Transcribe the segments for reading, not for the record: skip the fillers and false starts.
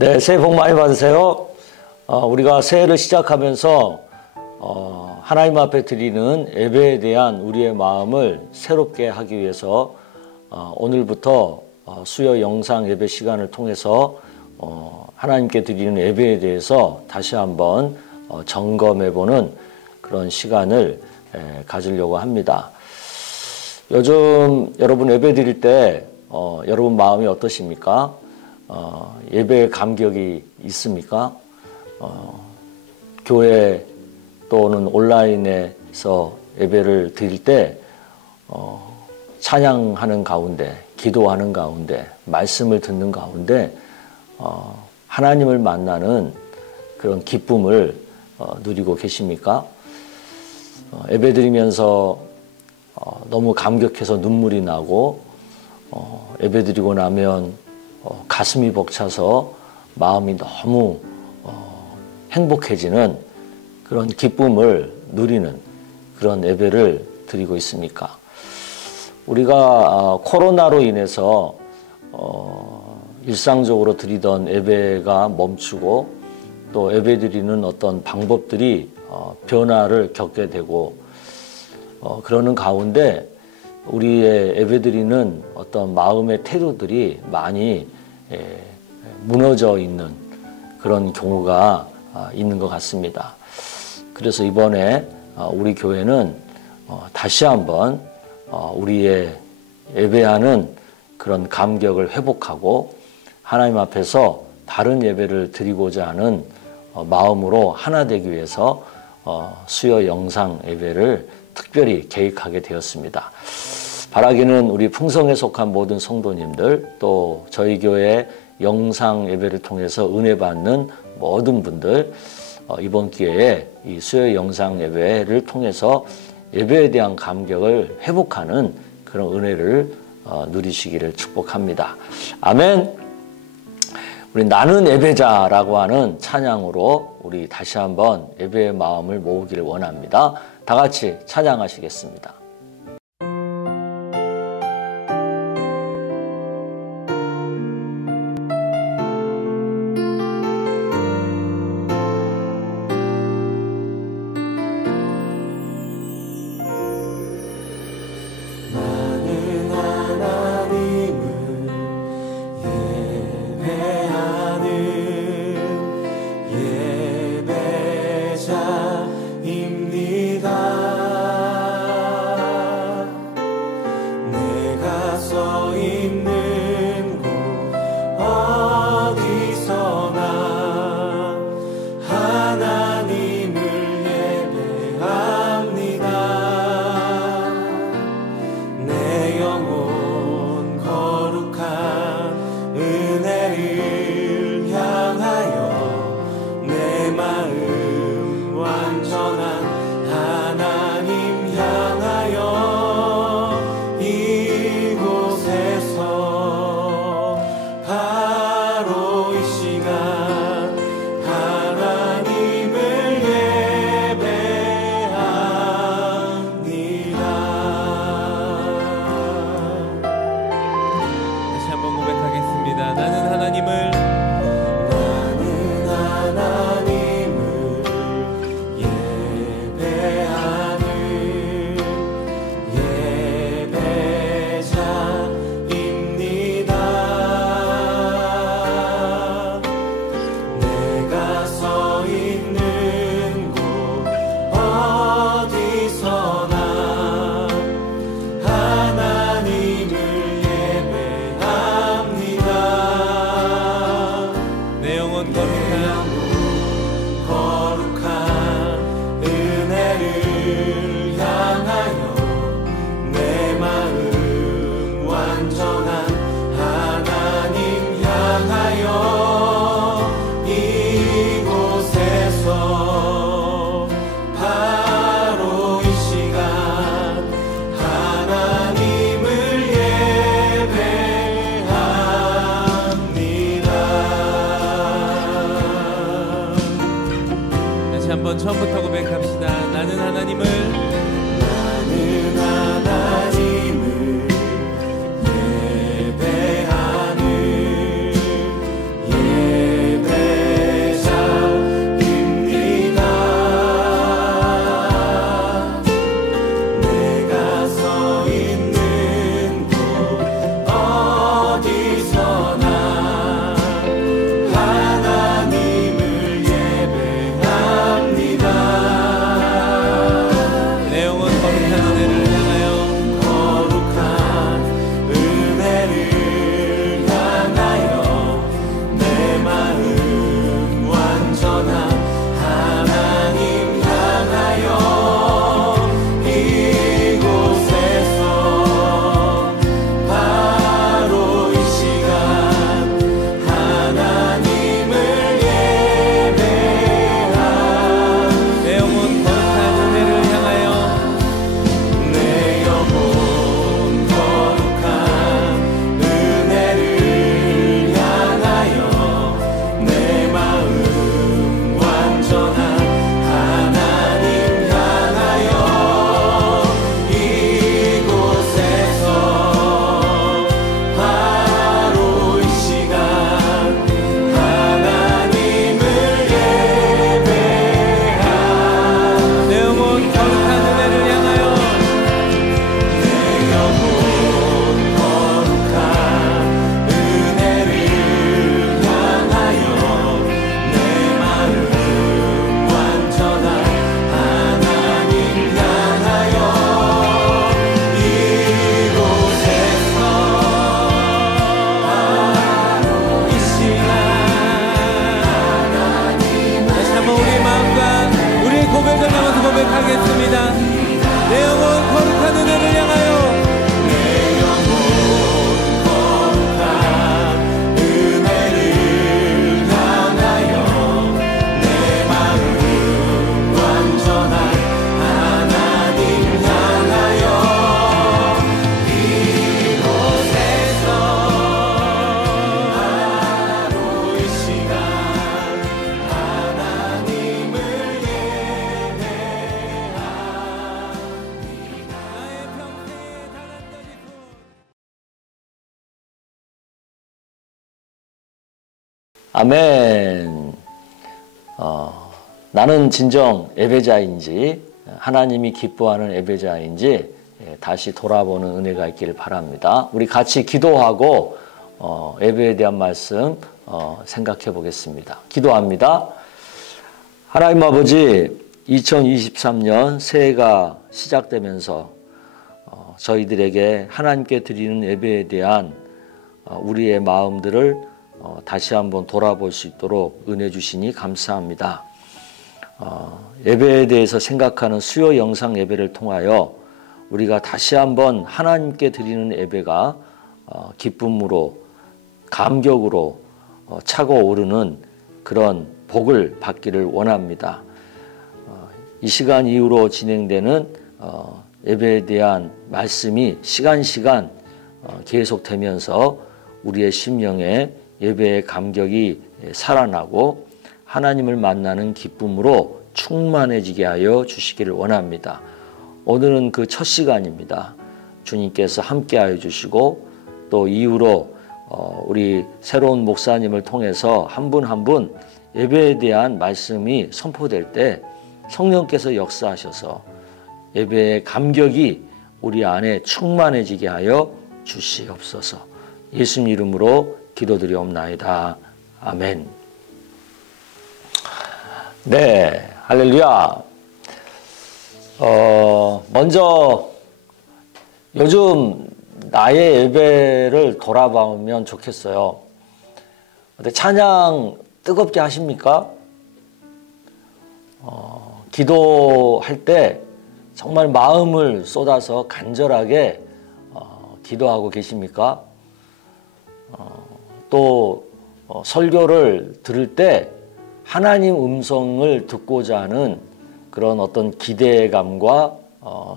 네, 새해 복 많이 받으세요. 우리가 새해를 시작하면서 하나님 앞에 드리는 예배에 대한 우리의 마음을 새롭게 하기 위해서 오늘부터 수요 영상 예배 시간을 통해서 하나님께 드리는 예배에 대해서 다시 한번 점검해보는 그런 시간을 가지려고 합니다. 요즘 여러분 예배 드릴 때 여러분 마음이 어떠십니까? 예배의 감격이 있습니까? 교회 또는 온라인에서 예배를 드릴 때 찬양하는 가운데, 기도하는 가운데, 말씀을 듣는 가운데 하나님을 만나는 그런 기쁨을 누리고 계십니까? 예배 드리면서 너무 감격해서 눈물이 나고 예배 드리고 나면 가슴이 벅차서 마음이 너무 행복해지는 그런 기쁨을 누리는 그런 예배를 드리고 있습니까? 우리가 코로나로 인해서 일상적으로 드리던 예배가 멈추고 또 예배 드리는 어떤 방법들이 변화를 겪게 되고 그러는 가운데 우리의 예배 드리는 어떤 마음의 태도들이 많이 무너져 있는 그런 경우가 있는 것 같습니다. 그래서 이번에 우리 교회는 다시 한번 우리의 예배하는 그런 감격을 회복하고 하나님 앞에서 다른 예배를 드리고자 하는 마음으로 하나 되기 위해서 수요 영상 예배를 특별히 계획하게 되었습니다. 바라기는 우리 풍성에 속한 모든 성도님들, 또 저희 교회 영상 예배를 통해서 은혜 받는 모든 분들, 이번 기회에 이 수요 영상 예배를 통해서 예배에 대한 감격을 회복하는 그런 은혜를 누리시기를 축복합니다. 아멘. 우리 나는 예배자라고 하는 찬양으로 우리 다시 한번 예배의 마음을 모으기를 원합니다. 다 같이 찬양하시겠습니다. 한번 처음부터 고백합시다. 나는 하나님을 예배하는 고백하겠습니다. 내 영혼 거룩한 은혜를 향하여 아멘. 나는 진정 예배자인지 하나님이 기뻐하는 예배자인지 다시 돌아보는 은혜가 있기를 바랍니다. 우리 같이 기도하고 예배에 대한 말씀 생각해 보겠습니다. 기도합니다. 하나님 아버지, 2023년 새해가 시작되면서 저희들에게 하나님께 드리는 예배에 대한 우리의 마음들을 다시 한번 돌아볼 수 있도록 은혜 주시니 감사합니다. 예배에 대해서 생각하는 수요 영상 예배를 통하여 우리가 다시 한번 하나님께 드리는 예배가 기쁨으로 감격으로 차고오르는 그런 복을 받기를 원합니다. 이 시간 이후로 진행되는 예배에 대한 말씀이 시간 계속되면서 우리의 심령에 예배의 감격이 살아나고 하나님을 만나는 기쁨으로 충만해지게 하여 주시기를 원합니다. 오늘은 그 첫 시간입니다. 주님께서 함께하여 주시고 또 이후로 우리 새로운 목사님을 통해서 한 분 한 분 예배에 대한 말씀이 선포될 때 성령께서 역사하셔서 예배의 감격이 우리 안에 충만해지게 하여 주시옵소서. 예수님 이름으로 기도드리옵나이다. 아멘. 네, 할렐루야. 먼저 요즘 나의 예배를 돌아보면 좋겠어요. 근데 찬양 뜨겁게 하십니까? 기도할 때 정말 마음을 쏟아서 간절하게 기도하고 계십니까? 또 설교를 들을 때 하나님 음성을 듣고자 하는 그런 어떤 기대감과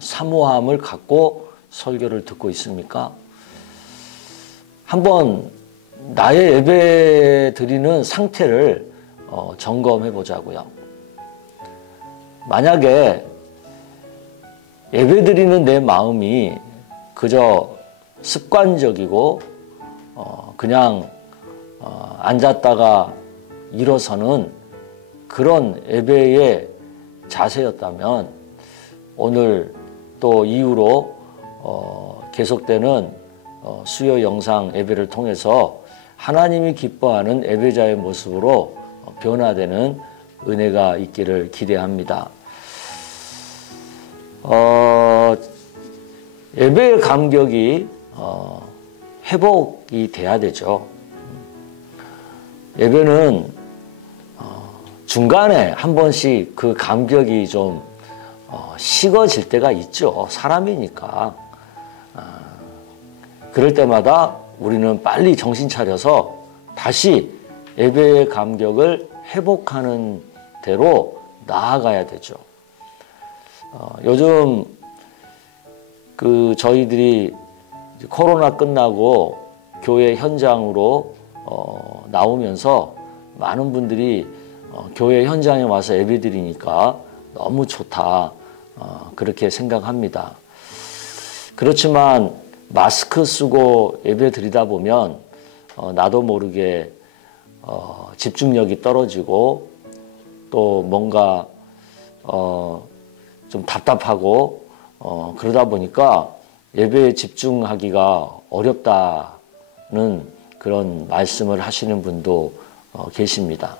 사모함을 갖고 설교를 듣고 있습니까? 한번 나의 예배 드리는 상태를 점검해 보자고요. 만약에 예배 드리는 내 마음이 그저 습관적이고 그냥 앉았다가 일어서는 그런 예배의 자세였다면 오늘 또 이후로 계속되는 수요 영상 예배를 통해서 하나님이 기뻐하는 예배자의 모습으로 변화되는 은혜가 있기를 기대합니다. 예배의 감격이 회복이 돼야 되죠. 예배는 중간에 한 번씩 그 감격이 좀 식어질 때가 있죠. 사람이니까. 그럴 때마다 우리는 빨리 정신 차려서 다시 예배의 감격을 회복하는 대로 나아가야 되죠. 요즘 저희들이 코로나 끝나고 교회 현장으로 나오면서 많은 분들이 교회 현장에 와서 예배 드리니까 너무 좋다, 그렇게 생각합니다. 그렇지만 마스크 쓰고 예배 드리다 보면 나도 모르게 집중력이 떨어지고 또 뭔가 좀 답답하고 그러다 보니까 예배에 집중하기가 어렵다는 그런 말씀을 하시는 분도 계십니다.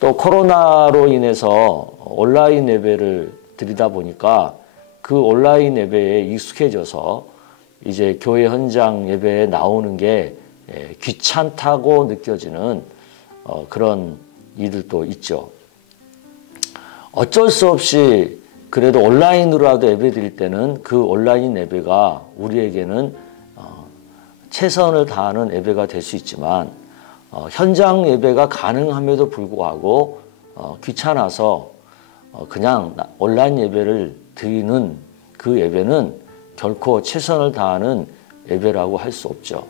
또 코로나로 인해서 온라인 예배를 드리다 보니까 그 온라인 예배에 익숙해져서 이제 교회 현장 예배에 나오는 게 귀찮다고 느껴지는 그런 이들도 있죠. 어쩔 수 없이 그래도 온라인으로라도 예배 드릴 때는 그 온라인 예배가 우리에게는 최선을 다하는 예배가 될 수 있지만 현장 예배가 가능함에도 불구하고 귀찮아서 그냥 온라인 예배를 드리는 그 예배는 결코 최선을 다하는 예배라고 할 수 없죠.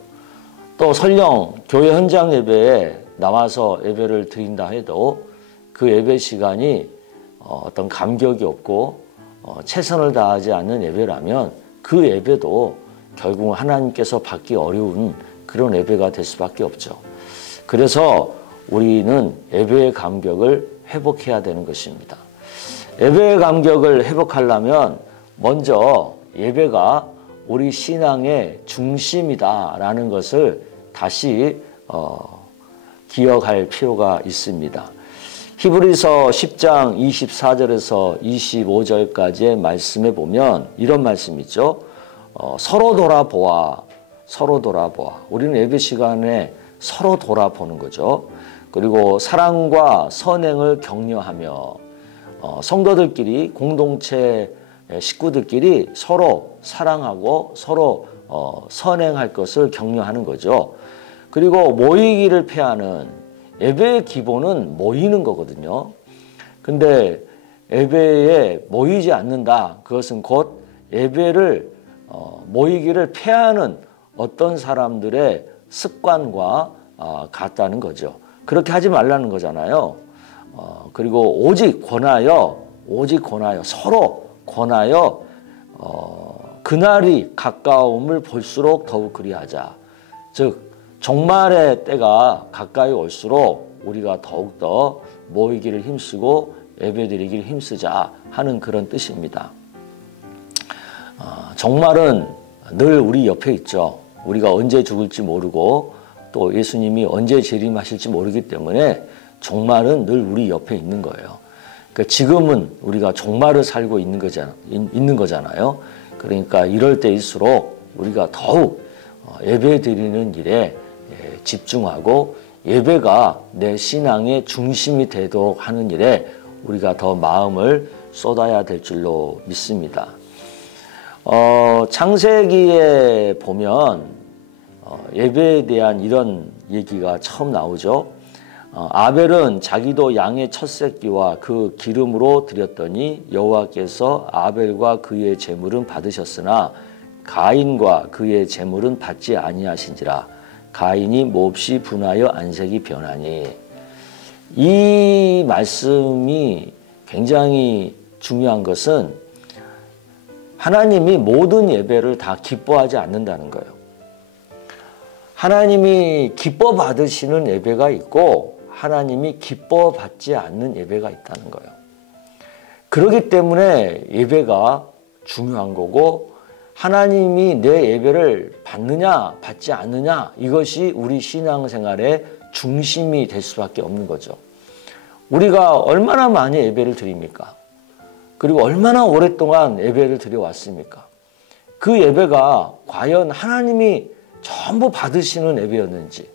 또 설령 교회 현장 예배에 나와서 예배를 드린다 해도 그 예배 시간이 어떤 감격이 없고 최선을 다하지 않는 예배라면 그 예배도 결국 하나님께서 받기 어려운 그런 예배가 될 수밖에 없죠. 그래서 우리는 예배의 감격을 회복해야 되는 것입니다. 예배의 감격을 회복하려면 먼저 예배가 우리 신앙의 중심이다라는 것을 다시 기억할 필요가 있습니다. 히브리서 10장 24절에서 25절까지의 말씀에 보면 이런 말씀이 있죠. 서로 돌아보아, 서로 돌아보아. 우리는 예배 시간에 서로 돌아보는 거죠. 그리고 사랑과 선행을 격려하며 성도들끼리 공동체 식구들끼리 서로 사랑하고 서로 선행할 것을 격려하는 거죠. 그리고 모이기를 패하는 예배의 기본은 모이는 거거든요. 근데 예배에 모이지 않는다. 그것은 곧 예배를 모이기를 패하는 어떤 사람들의 습관과 같다는 거죠. 그렇게 하지 말라는 거잖아요. 그리고 오직 권하여 서로 권하여 그날이 가까움을 볼수록 더욱 그리하자. 즉 종말의 때가 가까이 올수록 우리가 더욱더 모이기를 힘쓰고 예배드리기를 힘쓰자 하는 그런 뜻입니다. 종말은 늘 우리 옆에 있죠. 우리가 언제 죽을지 모르고 또 예수님이 언제 재림하실지 모르기 때문에 종말은 늘 우리 옆에 있는 거예요. 그러니까 지금은 우리가 종말을 살고 있는 거잖아요. 그러니까 이럴 때일수록 우리가 더욱 예배 드리는 일에 집중하고 예배가 내 신앙의 중심이 되도록 하는 일에 우리가 더 마음을 쏟아야 될 줄로 믿습니다. 창세기에 보면 예배에 대한 이런 얘기가 처음 나오죠. 아벨은 자기도 양의 첫 새끼와 그 기름으로 드렸더니 여호와께서 아벨과 그의 제물은 받으셨으나 가인과 그의 제물은 받지 아니하신지라. 가인이 몹시 분하여 안색이 변하니. 이 말씀이 굉장히 중요한 것은 하나님이 모든 예배를 다 기뻐하지 않는다는 거예요. 하나님이 기뻐 받으시는 예배가 있고 하나님이 기뻐 받지 않는 예배가 있다는 거예요. 그렇기 때문에 예배가 중요한 거고 하나님이 내 예배를 받느냐 받지 않느냐 이것이 우리 신앙생활의 중심이 될 수밖에 없는 거죠. 우리가 얼마나 많이 예배를 드립니까? 그리고 얼마나 오랫동안 예배를 드려왔습니까? 그 예배가 과연 하나님이 전부 받으시는 예배였는지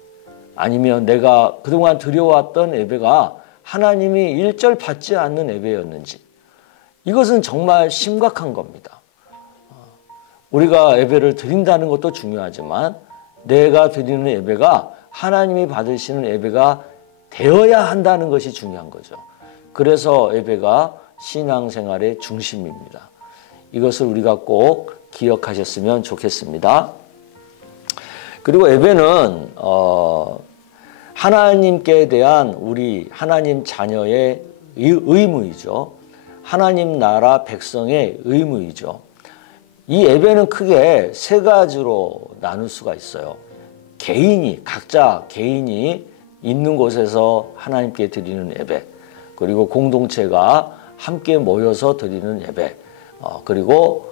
아니면 내가 그동안 드려왔던 예배가 하나님이 일절 받지 않는 예배였는지 이것은 정말 심각한 겁니다. 우리가 예배를 드린다는 것도 중요하지만 내가 드리는 예배가 하나님이 받으시는 예배가 되어야 한다는 것이 중요한 거죠. 그래서 예배가 신앙생활의 중심입니다. 이것을 우리가 꼭 기억하셨으면 좋겠습니다. 그리고 예배는 하나님께 대한 우리 하나님 자녀의 의무이죠. 하나님 나라 백성의 의무이죠. 이 예배는 크게 세 가지로 나눌 수가 있어요. 각자 개인이 있는 곳에서 하나님께 드리는 예배, 그리고 공동체가 함께 모여서 드리는 예배, 그리고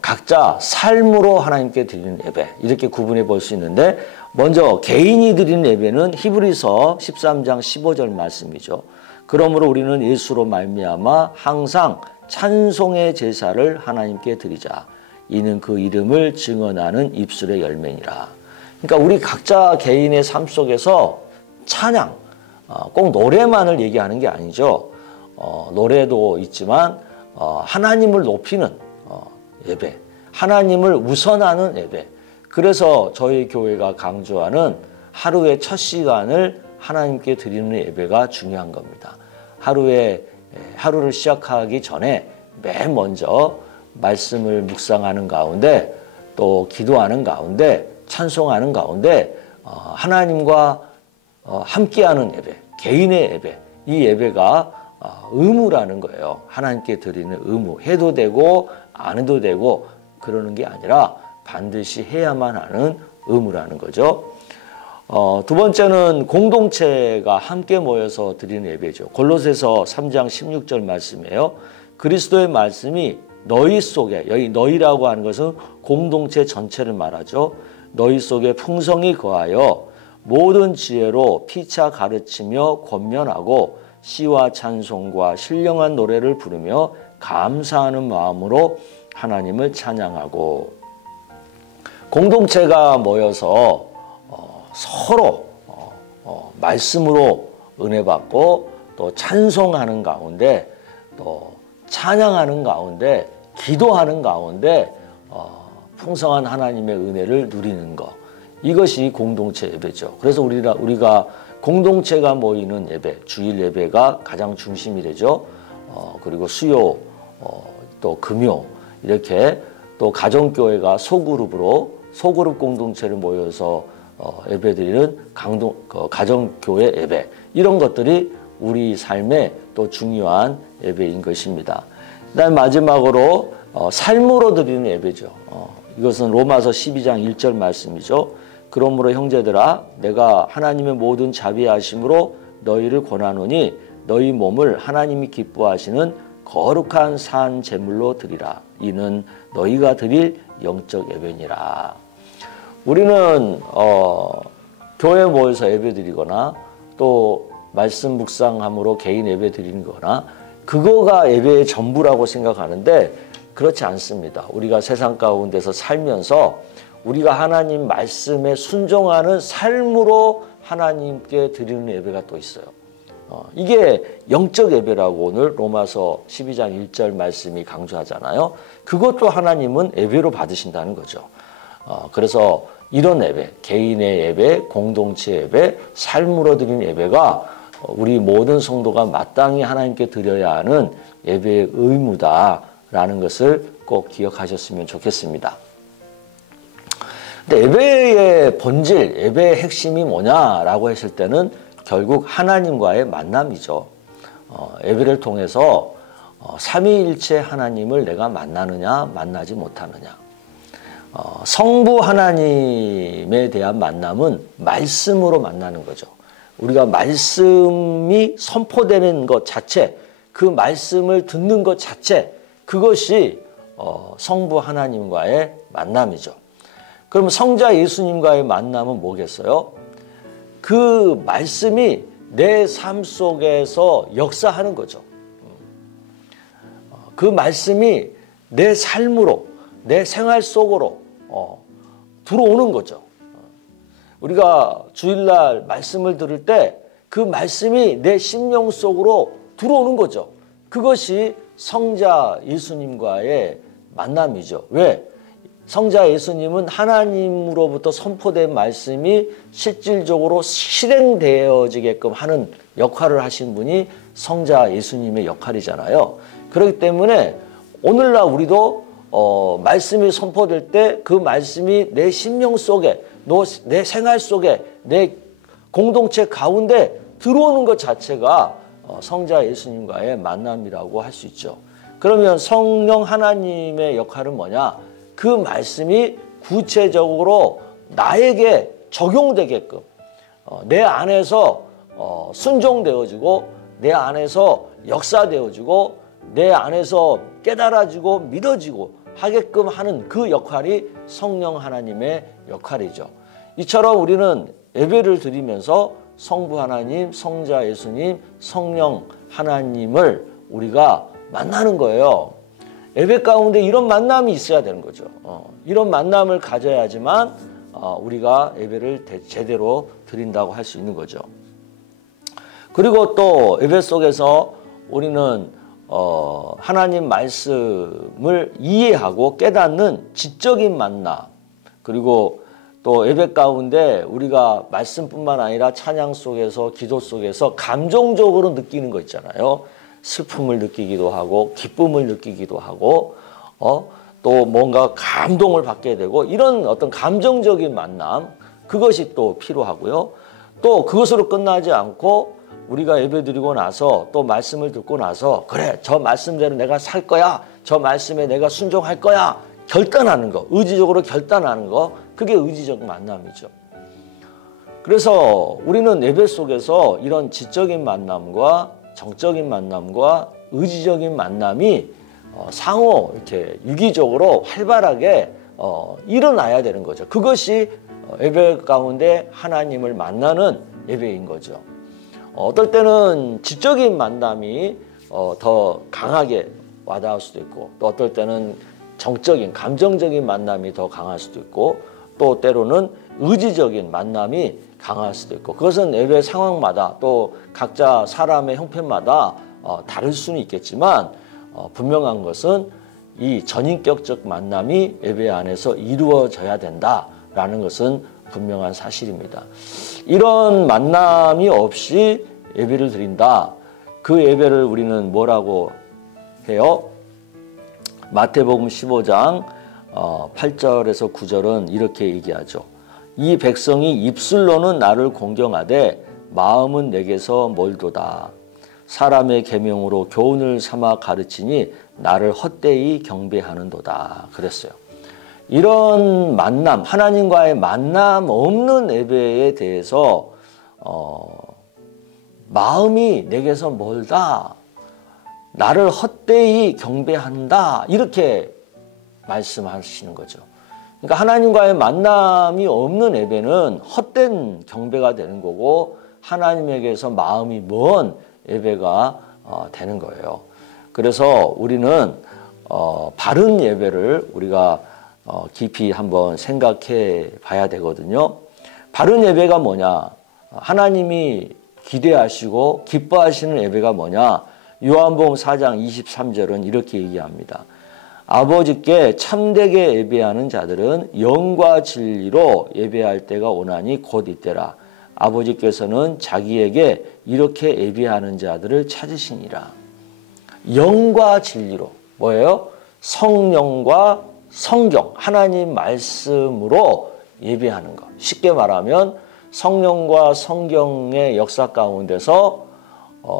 각자 삶으로 하나님께 드리는 예배, 이렇게 구분해 볼 수 있는데 먼저 개인이 드리는 예배는 히브리서 13장 15절 말씀이죠. 그러므로 우리는 예수로 말미암아 항상 찬송의 제사를 하나님께 드리자. 이는 그 이름을 증언하는 입술의 열매니라. 그러니까 우리 각자 개인의 삶 속에서 찬양, 꼭 노래만을 얘기하는 게 아니죠. 노래도 있지만 하나님을 높이는 예배, 하나님을 우선하는 예배. 그래서 저희 교회가 강조하는 하루의 첫 시간을 하나님께 드리는 예배가 중요한 겁니다. 하루를 시작하기 전에 맨 먼저 말씀을 묵상하는 가운데 또 기도하는 가운데 찬송하는 가운데 하나님과 함께하는 예배, 개인의 예배, 이 예배가 의무라는 거예요. 하나님께 드리는 의무. 해도 되고 안 해도 되고 그러는 게 아니라 반드시 해야만 하는 의무라는 거죠. 두 번째는 공동체가 함께 모여서 드리는 예배죠. 골로새서 3장 16절 말씀이에요. 그리스도의 말씀이 너희 속에, 여기 너희라고 하는 것은 공동체 전체를 말하죠. 너희 속에 풍성히 거하여 모든 지혜로 피차 가르치며 권면하고 시와 찬송과 신령한 노래를 부르며 감사하는 마음으로 하나님을 찬양하고. 공동체가 모여서 서로 말씀으로 은혜 받고 또 찬송하는 가운데 또 찬양하는 가운데 기도하는 가운데 풍성한 하나님의 은혜를 누리는 것, 이것이 공동체 예배죠. 그래서 우리가 공동체가 모이는 예배, 주일 예배가 가장 중심이 되죠. 그리고 수요, 또 금요, 이렇게 또 가정교회가 소그룹 공동체를 모여서 예배드리는 가정교회 예배, 이런 것들이 우리 삶의 또 중요한 예배인 것입니다. 그다음 마지막으로 삶으로 드리는 예배죠. 이것은 로마서 12장 1절 말씀이죠. 그러므로 형제들아 내가 하나님의 모든 자비하심으로 너희를 권하노니 너희 몸을 하나님이 기뻐하시는 거룩한 산 제물로 드리라. 이는 너희가 드릴 영적 예배니라. 우리는 교회에 모여서 예배드리거나 또 말씀 묵상함으로 개인 예배 드리는 거나 그거가 예배의 전부라고 생각하는데 그렇지 않습니다. 우리가 세상 가운데서 살면서 우리가 하나님 말씀에 순종하는 삶으로 하나님께 드리는 예배가 또 있어요. 이게 영적 예배라고 오늘 로마서 12장 1절 말씀이 강조하잖아요. 그것도 하나님은 예배로 받으신다는 거죠. 그래서 이런 예배, 개인의 예배, 공동체 예배, 삶으로 드리는 예배가 우리 모든 성도가 마땅히 하나님께 드려야 하는 예배의 의무다라는 것을 꼭 기억하셨으면 좋겠습니다. 근데 예배의 본질, 예배의 핵심이 뭐냐라고 했을 때는 결국 하나님과의 만남이죠. 예배를 통해서 삼위일체 하나님을 내가 만나느냐 만나지 못하느냐. 성부 하나님에 대한 만남은 말씀으로 만나는 거죠. 우리가 말씀이 선포되는 것 자체, 그 말씀을 듣는 것 자체, 그것이 성부 하나님과의 만남이죠. 그럼 성자 예수님과의 만남은 뭐겠어요? 그 말씀이 내 삶 속에서 역사하는 거죠. 그 말씀이 내 삶으로, 내 생활 속으로 들어오는 거죠. 우리가 주일날 말씀을 들을 때 그 말씀이 내 심령 속으로 들어오는 거죠. 그것이 성자 예수님과의 만남이죠. 왜? 성자 예수님은 하나님으로부터 선포된 말씀이 실질적으로 실행되어지게끔 하는 역할을 하신 분이 성자 예수님의 역할이잖아요. 그렇기 때문에 오늘날 우리도 말씀이 선포될 때 그 말씀이 내 심령 속에, 내 생활 속에, 내 공동체 가운데 들어오는 것 자체가 성자 예수님과의 만남이라고 할 수 있죠. 그러면 성령 하나님의 역할은 뭐냐? 그 말씀이 구체적으로 나에게 적용되게끔 내 안에서 순종되어지고 내 안에서 역사되어지고 내 안에서 깨달아지고 믿어지고 하게끔 하는 그 역할이 성령 하나님의 역할이죠. 이처럼 우리는 예배를 드리면서 성부 하나님, 성자 예수님, 성령 하나님을 우리가 만나는 거예요. 예배 가운데 이런 만남이 있어야 되는 거죠. 이런 만남을 가져야지만 우리가 예배를 제대로 드린다고 할 수 있는 거죠. 그리고 또 예배 속에서 우리는 하나님 말씀을 이해하고 깨닫는 지적인 만남, 그리고 또 예배 가운데 우리가 말씀뿐만 아니라 찬양 속에서 기도 속에서 감정적으로 느끼는 거 있잖아요. 슬픔을 느끼기도 하고 기쁨을 느끼기도 하고 또 뭔가 감동을 받게 되고 이런 어떤 감정적인 만남, 그것이 또 필요하고요. 또 그것으로 끝나지 않고 우리가 예배드리고 나서 또 말씀을 듣고 나서 그래, 저 말씀대로 내가 살 거야, 저 말씀에 내가 순종할 거야, 결단하는 거, 의지적으로 결단하는 거, 그게 의지적 만남이죠. 그래서 우리는 예배 속에서 이런 지적인 만남과 정적인 만남과 의지적인 만남이 상호 이렇게 유기적으로 활발하게 일어나야 되는 거죠. 그것이 예배 가운데 하나님을 만나는 예배인 거죠. 어떨 때는 지적인 만남이 더 강하게 와닿을 수도 있고, 또 어떨 때는 정적인 감정적인 만남이 더 강할 수도 있고, 또 때로는 의지적인 만남이 강할 수도 있고, 그것은 예배 상황마다 또 각자 사람의 형편마다 다를 수는 있겠지만 분명한 것은 이 전인격적 만남이 예배 안에서 이루어져야 된다라는 것은 분명한 사실입니다. 이런 만남이 없이 예배를 드린다. 그 예배를 우리는 뭐라고 해요? 마태복음 15장 8절에서 9절은 이렇게 얘기하죠. 이 백성이 입술로는 나를 공경하되 마음은 내게서 멀도다. 사람의 계명으로 교훈을 삼아 가르치니 나를 헛되이 경배하는도다. 그랬어요. 이런 만남, 하나님과의 만남 없는 예배에 대해서 마음이 내게서 멀다, 나를 헛되이 경배한다, 이렇게 말씀하시는 거죠. 그러니까 하나님과의 만남이 없는 예배는 헛된 경배가 되는 거고, 하나님에게서 마음이 먼 예배가 되는 거예요. 그래서 우리는 바른 예배를 우리가 깊이 한번 생각해 봐야 되거든요. 바른 예배가 뭐냐? 하나님이 기대하시고 기뻐하시는 예배가 뭐냐? 요한복음 4장 23절은 이렇게 얘기합니다. 아버지께 참되게 예배하는 자들은 영과 진리로 예배할 때가 오나니 곧 이때라. 아버지께서는 자기에게 이렇게 예배하는 자들을 찾으시니라. 영과 진리로, 뭐예요? 성령과 성경, 하나님 말씀으로 예배하는 것. 쉽게 말하면 성령과 성경의 역사 가운데서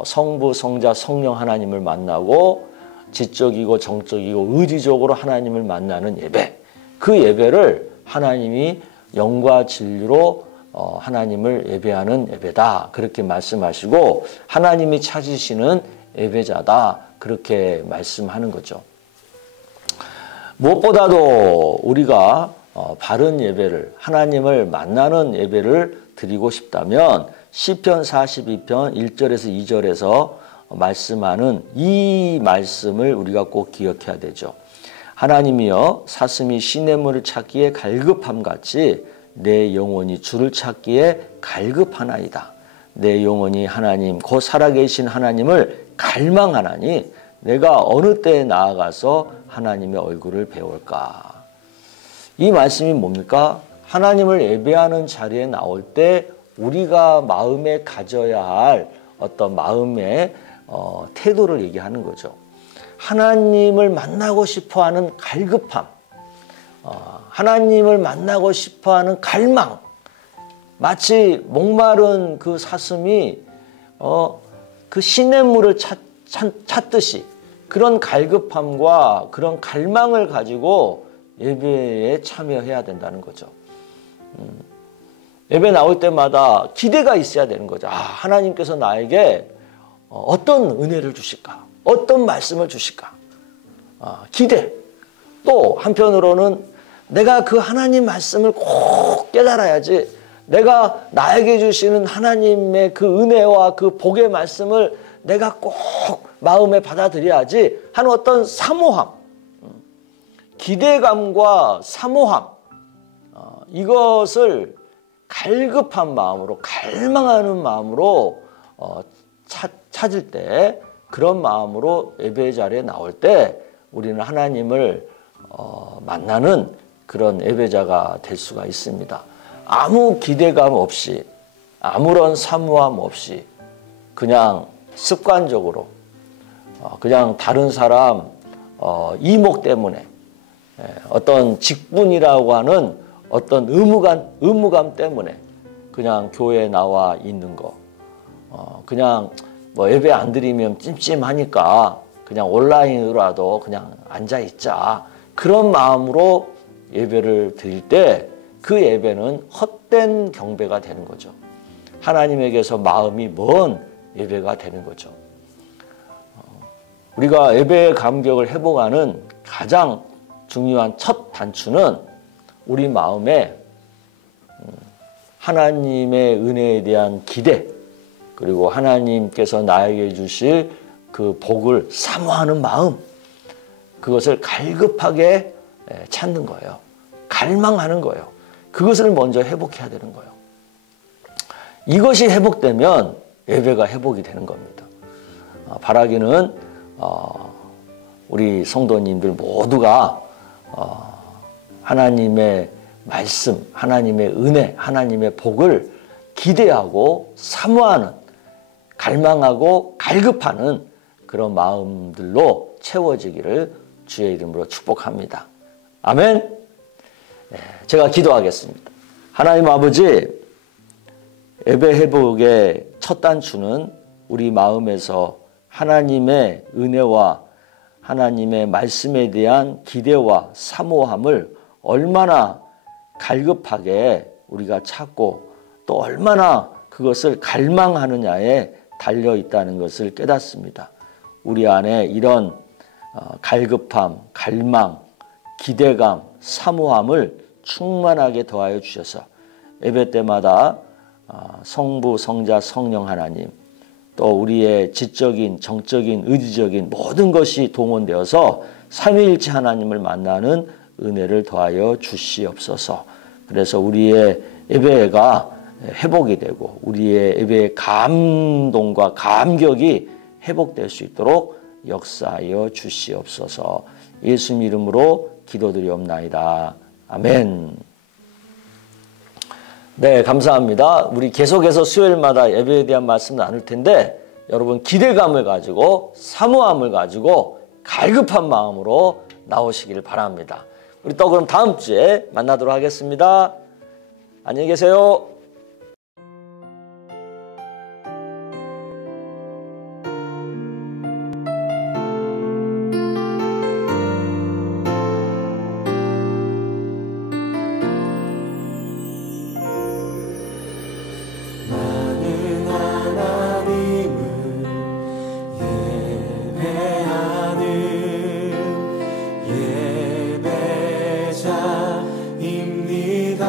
성부, 성자, 성령 하나님을 만나고 지적이고 정적이고 의지적으로 하나님을 만나는 예배. 그 예배를 하나님이 영과 진리로 하나님을 예배하는 예배다. 그렇게 말씀하시고 하나님이 찾으시는 예배자다. 그렇게 말씀하는 거죠. 무엇보다도 우리가 바른 예배를, 하나님을 만나는 예배를 드리고 싶다면 시편 42편 1절에서 2절에서 말씀하는 이 말씀을 우리가 꼭 기억해야 되죠. 하나님이여 사슴이 시냇물을 찾기에 갈급함같이 내 영혼이 주를 찾기에 갈급하나이다. 내 영혼이 하나님 곧 살아계신 하나님을 갈망하나니 내가 어느 때에 나아가서 하나님의 얼굴을 배울까. 이 말씀이 뭡니까? 하나님을 예배하는 자리에 나올 때 우리가 마음에 가져야 할 어떤 마음의 태도를 얘기하는 거죠. 하나님을 만나고 싶어하는 갈급함, 하나님을 만나고 싶어하는 갈망, 마치 목마른 그 사슴이 그 시냇물을 찾듯이 그런 갈급함과 그런 갈망을 가지고 예배에 참여해야 된다는 거죠. 예배 나올 때마다 기대가 있어야 되는 거죠. 하나님께서 나에게 어떤 은혜를 주실까? 어떤 말씀을 주실까? 기대. 또 한편으로는 내가 그 하나님 말씀을 꼭 깨달아야지, 내가 나에게 주시는 하나님의 그 은혜와 그 복의 말씀을 내가 꼭 마음에 받아들여야지 하는 어떤 사모함, 기대감과 사모함, 이것을 갈급한 마음으로, 갈망하는 마음으로 찾을 때 그런 마음으로 예배 자리에 나올 때 우리는 하나님을 만나는 그런 예배자가 될 수가 있습니다. 아무 기대감 없이, 아무런 사무함 없이 그냥 습관적으로 그냥 다른 사람 이목 때문에 어떤 직분이라고 하는 어떤 의무감 때문에 그냥 교회에 나와 있는 거, 그냥 뭐 예배 안 드리면 찜찜하니까 그냥 온라인으로라도 그냥 앉아 있자, 그런 마음으로 예배를 드릴 때 그 예배는 헛된 경배가 되는 거죠. 하나님에게서 마음이 먼 예배가 되는 거죠. 우리가 예배의 감격을 회복하는 가장 중요한 첫 단추는 우리 마음에 하나님의 은혜에 대한 기대, 그리고 하나님께서 나에게 주실 그 복을 사모하는 마음, 그것을 갈급하게 찾는 거예요. 갈망하는 거예요. 그것을 먼저 회복해야 되는 거예요. 이것이 회복되면 예배가 회복이 되는 겁니다. 바라기는 우리 성도님들 모두가 하나님의 말씀, 하나님의 은혜, 하나님의 복을 기대하고 사모하는, 갈망하고 갈급하는 그런 마음들로 채워지기를 주의 이름으로 축복합니다. 아멘. 제가 기도하겠습니다. 하나님 아버지, 예배 회복의 첫 단추는 우리 마음에서 하나님의 은혜와 하나님의 말씀에 대한 기대와 사모함을 얼마나 갈급하게 우리가 찾고 또 얼마나 그것을 갈망하느냐에 달려 있다는 것을 깨닫습니다. 우리 안에 이런 갈급함, 갈망, 기대감, 사모함을 충만하게 더하여 주셔서 예배 때마다 성부, 성자, 성령 하나님, 또 우리의 지적인, 정적인, 의지적인 모든 것이 동원되어서 삼위일체 하나님을 만나는 은혜를 더하여 주시옵소서. 그래서 우리의 예배가 회복이 되고 우리의 예배의 감동과 감격이 회복될 수 있도록 역사하여 주시옵소서. 예수님 이름으로 기도드리옵나이다. 아멘. 네, 감사합니다. 우리 계속해서 수요일마다 예배에 대한 말씀 나눌 텐데 여러분 기대감을 가지고 사모함을 가지고 갈급한 마음으로 나오시길 바랍니다. 우리 또 그럼 다음 주에 만나도록 하겠습니다. 안녕히 계세요. 예배자입니다.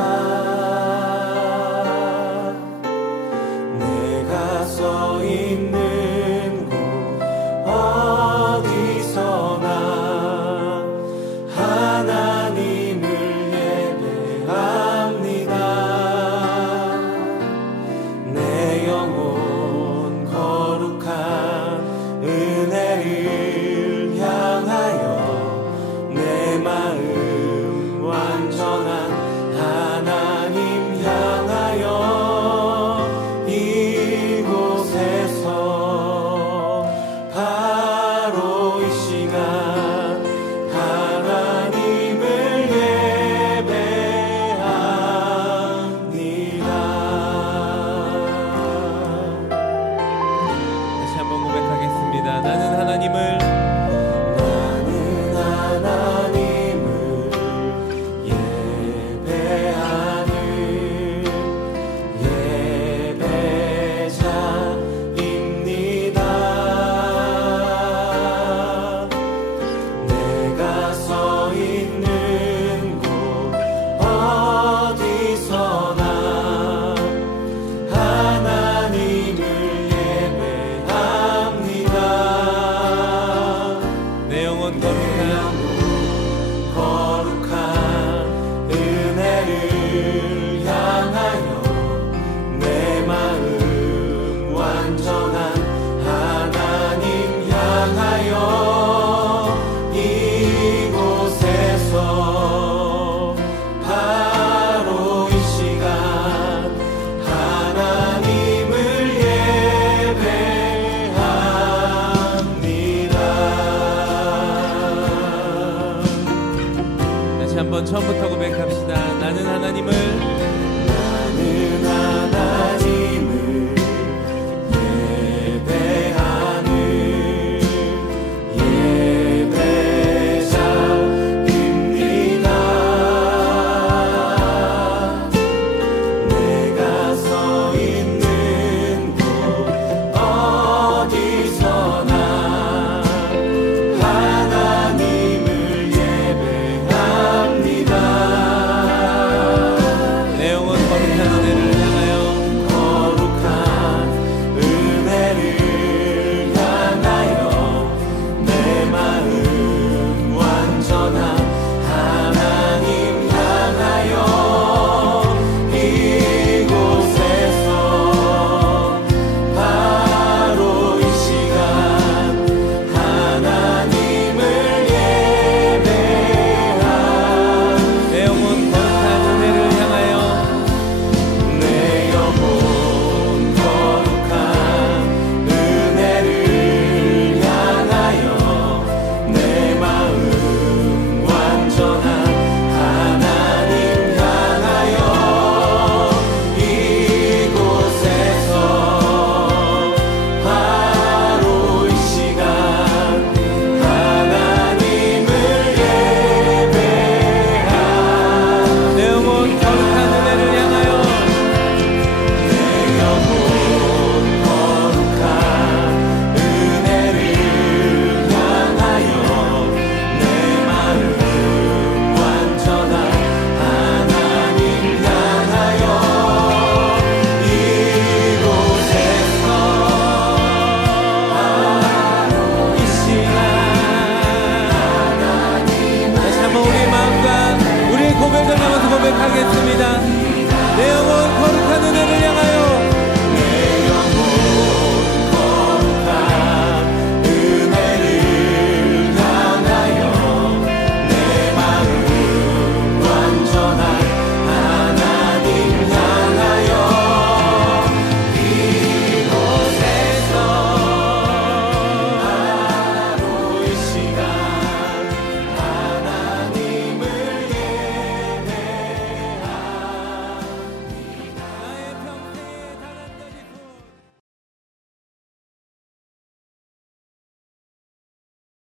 한번 처음부터 고백합시다. 나는 하나님을